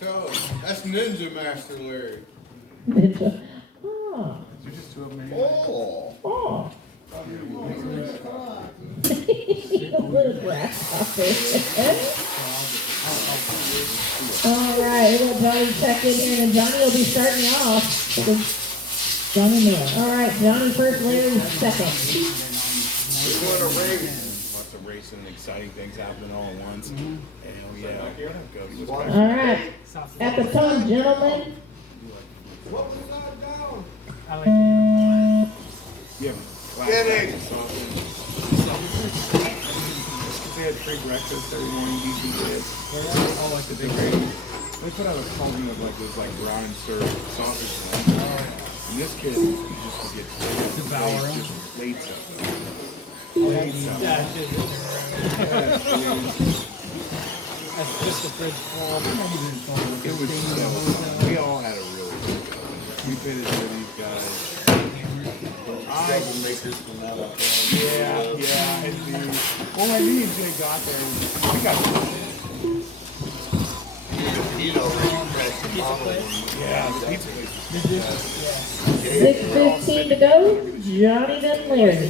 Tell him. That's Ninja Master Larry. Ninja. Oh. You're just 2 of them. Oh. Oh. Little grasshopper. All right, we'll let Johnny check in here, and Johnny will be starting off. Johnny Miller. All right, Johnny first, Larry second. We want to race. Lots of racing, exciting things happening all at once. Hell yeah. All right, at the top, gentlemen. I like yeah. Get it. They had free breakfast every morning. DC did. All like the big race. They put out a cauldron of like those like brown and syrup sausage. And this kid just gets devour them. Just laid some. That's just a fridge full. It was so. We all had a really good time. We pitted for these guys. Troublemakers from that up there. Yeah, indeed. Well, when me and Jay got there, we got he'd already pressed the bottle. Yeah, the pizza place. 6:15 to go. Johnny then Larry.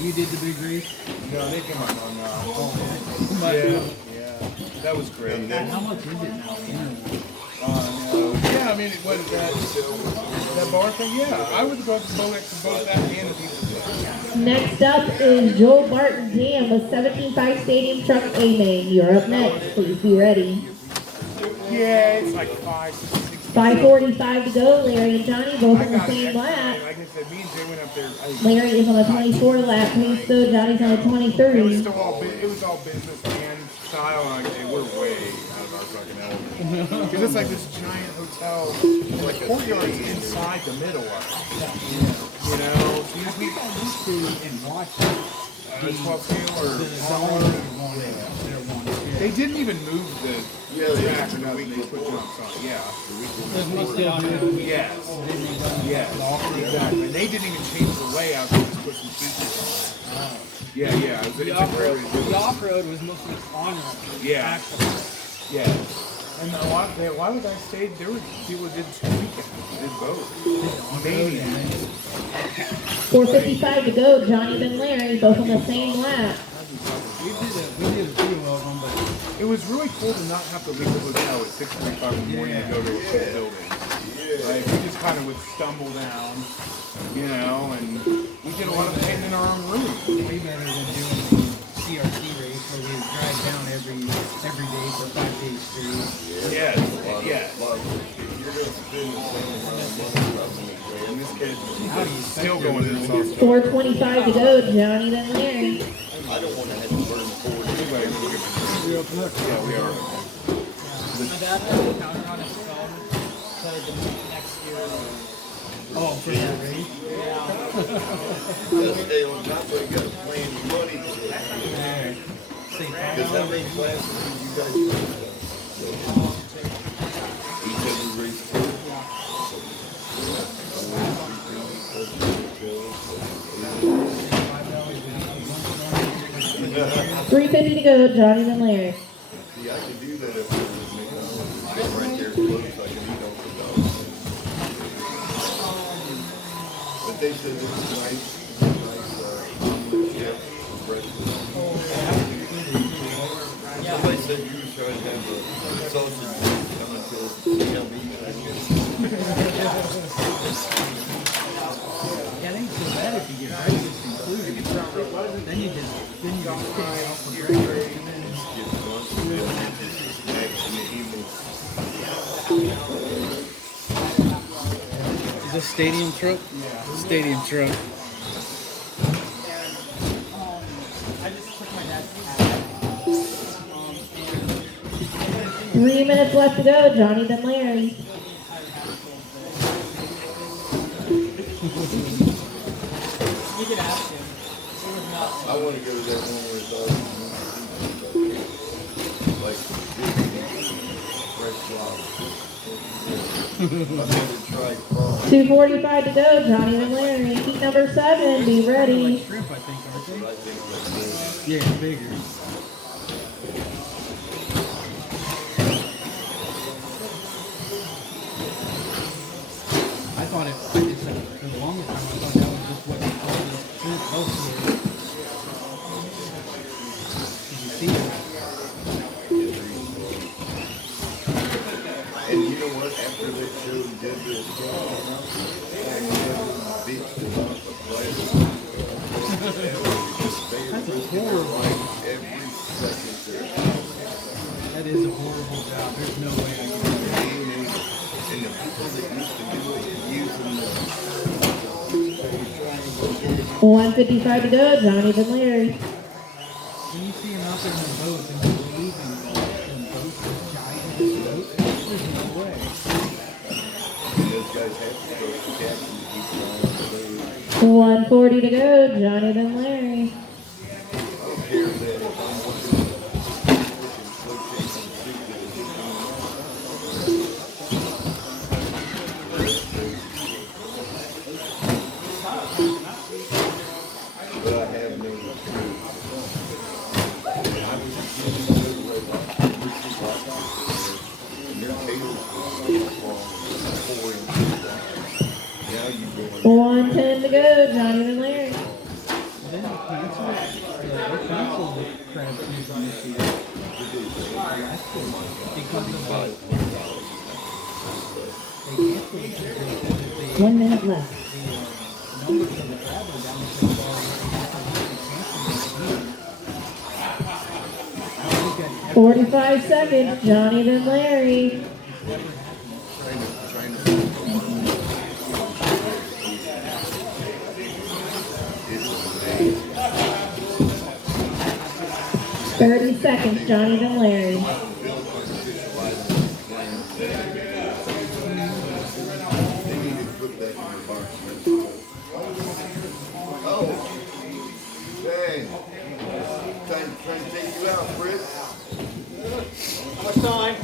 You did the big race? No, they came out on yeah, that was great. How much is it now? Yeah, I mean, what is that? That bar thing? Yeah, I would go to both that and the pizza place. Next up is Joel Barton Jam with 17.5 Stadium Truck A-Main. You're up next. Please be ready. Yeah, it's like 5:45 to go. Larry and Johnny both on the same lap. Like I said, me and Jay went up there. Larry is on the 24 lap pace, so Johnny's on the 23. It was still all business man style. And like, we're way out of our fucking element. Because it's like this giant hotel, like courtyard's inside the middle of it. You know, so you just need to and watch it. 12 scale or they didn't even move the track or nothing. They put it outside. Yeah. Yes. Yes. Exactly. And they didn't even change the layout. They just put some features on it. Yeah. The off-road was mostly on-road. Yeah. Yeah. And a lot of guys stayed. There were people who did 2 weekends. Did both. Maybe. 4:55 to go. Johnny and Larry both on the same lap. We did a few of them, but it was really cool to not have to leave the hotel at 6:45 in the morning to go to a full building. Like we just kind of would stumble down, you know, and we did a lot of painting in our own room. Way better than doing CRT race where we would drive down every day for 5 days straight. Yes. You're going to spend the same amount of money. And this kid still going to the sauce. 4:25 to go. Johnny then Larry. I don't want to have to burn forward anyway. Yeah, we are. My dad has a counter on his phone so the next year. Oh, for the race? Yeah. You gotta stay on top of it, you gotta plan your money. Because how many classes did you guys do? Each every race too? 3:50 to go. Johnny then Larry. See, I could do that if it was right there close, I can eat off the dog. But they said it was nice, breakfast. Somebody said you were trying to have a sausage coming to yummy. Yeah, I think it's so bad if you get breakfast included. Then you just pick it off for breakfast and then Get lunch and then just snacks in the evening. Is this stadium truck? Yeah. Stadium truck. I just took my dad's 3 minutes left to go. Johnny then Larry. You could ask him. I want to go to that one where it's all like fresh flowers. I've never tried prawns. 2:45 to go. Johnny and Larry. Heat number 7. Be ready. Shrimp, I think, aren't they? I think that's Yeah, bigger. really did this. Beats them up, but players. That's a horrible. Every second there. That is a horrible job. There's no way I can do that. And the people that used to do it, using the 1:55 to go. Johnny then Larry. When you see him out there in the boat and he's waving the boat, the giant boat, there's no way. and those guys have to go to captain to keep an eye on the road. 1:40 to go. Johnny then Larry. I don't care that if I'm working slow chase on the street that it's just but I have no experience. I was just using the road and their tails were so long, 4 inches long. Now you go in 1:10 to go. Johnny then Larry. Then cancel the crab season this year. Because of the, they canceled it because they 1 minute left. numbers of the crab are down so far. I don't think that 45 seconds. Johnny then Larry. trying to 30 seconds. Johnny then Larry. They need to put that in the box. Oh, dang. Trying to take you out, Fritz. How much time?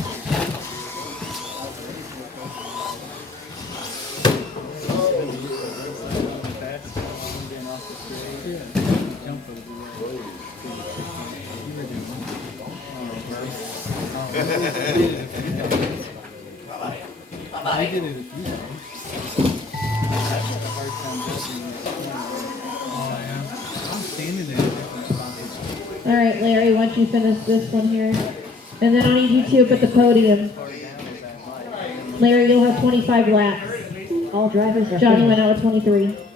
I did it a few times. I've had a hard time judging this. Oh, yeah. I'm standing there in different spots. All right, Larry, once you finish this one here. And then I'll need you two up at the podium. Larry, you'll have 25 laps. All drivers are Johnny finished. went out with 23.